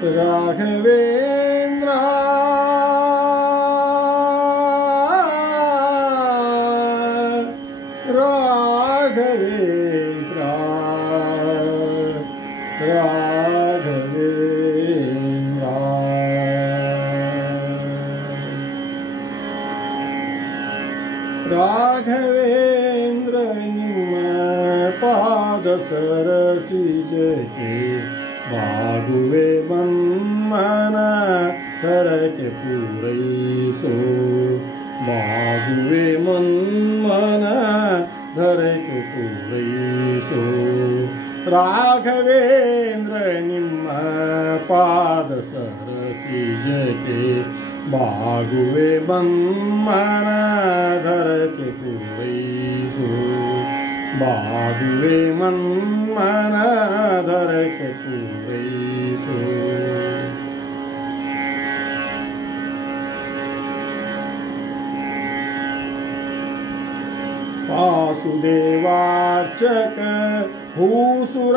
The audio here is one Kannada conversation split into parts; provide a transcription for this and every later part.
राघवेंद्र राघवेंद्र राघवेंद्र राघवेंद्र ನಿಮ್ಮ ಪಾದ ಸರಸಿಜಕ್ಕೆ ಬಾಗುವೆ ಮನ್ಮನ ಧರಕ್ಕೆ ಪೂರೈಸೋ ಬಾಗುವೆ ಮನ್ಮನ ಧರಕ್ಕೆ ಪೂರೈಸೋ ರಾಘವೇಂದ್ರ ನಿಮ್ಮ ಪಾದ ಸರಸಿಜಕ್ಕೆ ಬಾಗುವೆ ಮನ್ಮನ ಧರಕ್ಕೆ ಪೂರೈಸೋ ಬಾಗುವೆ ಮನ್ಮನ ಧರಕ್ಕೆ ಪೂರೈಸೋ ವಾಸುದೇವಾರ್ಚಕ ಭೂಸುರವಂದಿತ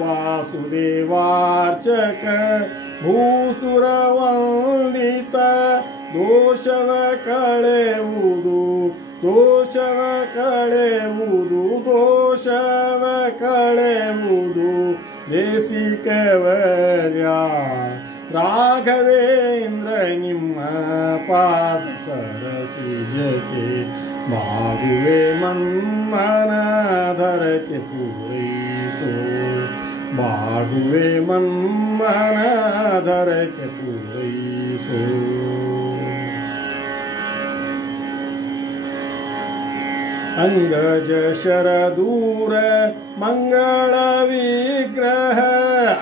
ವಾಸುದೇವಾರ್ಚಕ ಭೂಸುರವಂದಿತ ದೋಷವ ಕಳೆಯುವುದು ದೋಷವ ಕಳೆಯುವುದು ದೋಷವ ಕಳೆಯುವುದು ದೇಸಿಕವರ್ಯ ರಾಘವೇಂದ್ರ ನಿಮ್ಮ ಪಾದ ಸರಸಿಜಕ್ಕೆ ಬಾಗುವೆ ಮನ್ಮನ ಧರಕ್ಕೆ ಪೂರೈಸೋ ಬಾಗುವೆ ಮನ್ಮನ ಧರಕ್ಕೆ ಪೂರೈಸೋ अंगज शरदूर मंगल विग्रह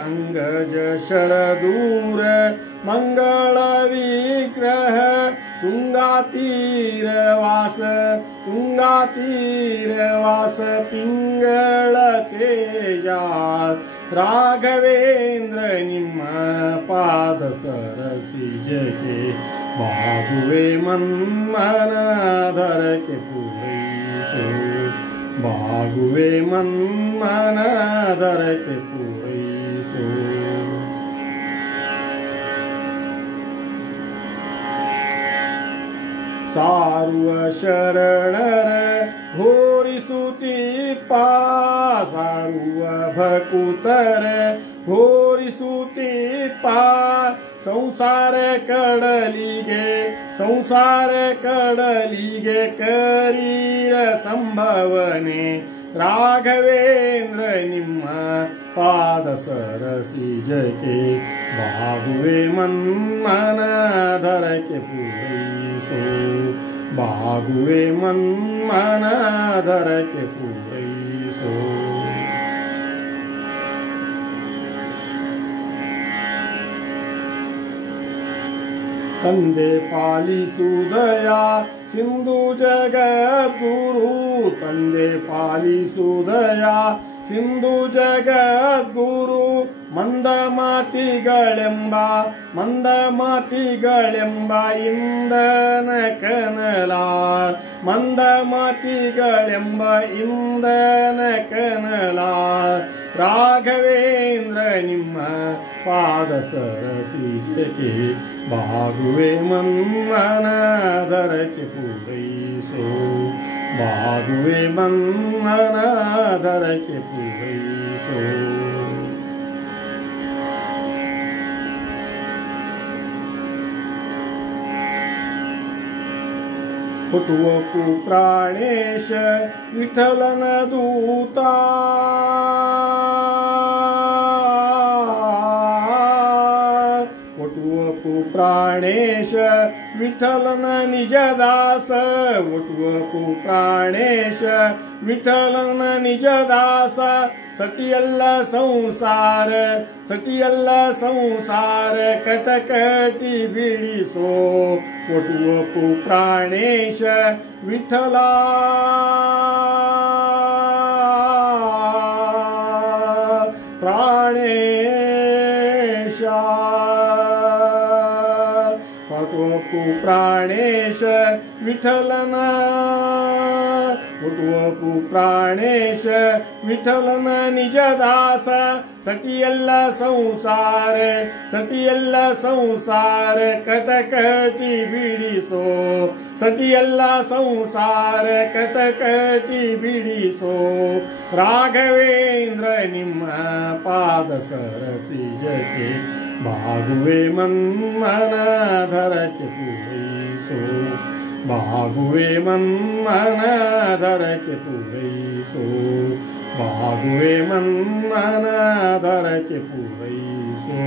अंगज शरदूर मंगल विग्रह तुंगातीर वास पिंगल तेजा राघवेंद्र ನಿಮ್ಮ ಪಾದ ಸರಸಿಜಕ್ಕೆ ಬಾಗುವೆ ಮನ್ಮನ ಧರಕ್ಕೆ ಪೂರೈಸೋ ಬಾಗುವೆ ಮನ್ಮನ ಧರಕ್ಕೆ ಪೂರೈಸೋ ಸಾರುವ ಶರಣರ ಘೋರಿಸುತ್ತೀಪ ಸಾರುವ ಭಕುತರ ಘೋರಿಸುತ್ತೀಪ ಸಂಸಾರ ಕಡಲಿಗೆ ಕರೀರ ಸಂಭವನೆ ರಾಘವೇಂದ್ರ ನಿಮ್ಮ ಪಾದ ಸರಸಿಜಕ್ಕೆ ಬಾಗುವೆ ಮನ್ಮನ ಧರಕ್ಕೆ ಪೂರೈಸೋ ಬಾಗುವೆ ಮನ್ಮನ ಧರಕ್ಕೆ ಪೂರೈಸೋ ತಂದೆ ಪಾಲಿಸುದಯ ಸಿಂಧು ಜಗದ್ಗುರು ತಂದೆ ಪಾಲಿಸುದಯ ಸಿಂಧು ಜಗದ್ಗುರು ಮಂದಮಾತಿಗಳೆಂಬ ಇಂದನ ಕನಲ ಮಂದಮಾತಿಗಳೆಂಬ ಇಂದನ ಕನಲ ರಾಘವೇಂದ್ರ ನಿಮ್ಮ ಪಾದ ಸರಸಿಜಕ್ಕೆ ಬಾಗುವೆ ಮನ್ಮನ ಧರಕ್ಕೆ ಪೂರೈಸೋ ಬಾಗುವೆ ಮನ್ಮನ ಧರಕ್ಕೆ ಪೂರೈಸೋ ಹುಟ್ಟುವಕು ಪ್ರಾಣೇಶ ವಿಠಲನ ದೂತ ಹುಟ್ಟುವಕು ಪ್ರಾಣೇಶ ವಿಠಲನ ನಿಜದಾಸ ಹುಟ್ಟುವಕು ಪ್ರಾಣೇಶ ವಿಠಲನ ನಿಜದಾಸ ಸತಿಯಲ್ಲ ಸಂಸಾರ ಕಟಕಟಿ ಬಿಡಿಸೋ ಒಟುವಪು ಪ್ರಾಣೇಶ ವಿಠಲ ಪ್ರಾಣೇಶ ಒಟುವಪು ಪ್ರಾಣೇಶ ವಿಠಲನ ಒಟುವಪು ಪ್ರಾಣೇಶ ವಿಠಲನ ನಿಜ ದಾಸ ಸತಿಯಲ್ಲ ಸಂಸಾರ ಸತಿಯಲ್ಲ ಸಂಸಾರ ಕಟಕಟಿ ಬಿಡಿಸೋ ಸತಿಯಲ್ಲ ಸಂಸಾರ ಕಟಕಟಿ ಬಿಡಿಸೋ ರಾಘವೇಂದ್ರ ನಿಮ್ಮ ಪಾದ ಸರಸಿಜಕ್ಕೆ ಬಾಗುವೆ ಮನ್ಮನಧರಕ್ಕೆ ಪೂರೈಸೋ ಬಾಗುವೆ ಮನ್ಮನಧರಕ್ಕೆ ಪೂರೈಸೋ ಬಾಗುವೆ ಮನ್ಮನಧರಕ್ಕೆ ಪೂರೈಸೋ